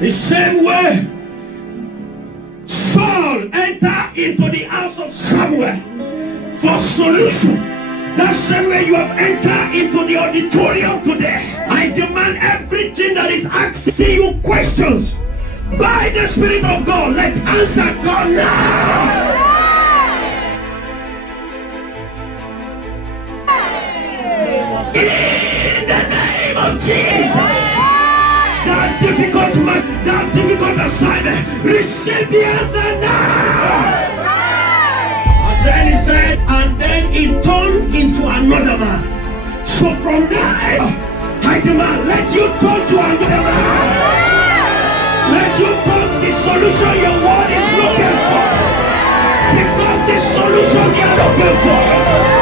The same way Saul entered into the house of Samuel for solution. That same way you have entered into the auditorium today. I demand everything that is asking you questions by the Spirit of God, let answer come now. In the name of Jesus. That difficult man, that difficult assignment, receive the answer now. And then he said, and then he turned into another man. So from now, I demand, let you turn to another man. Let you turn the solution your word is looking for. Become the solution you're looking for.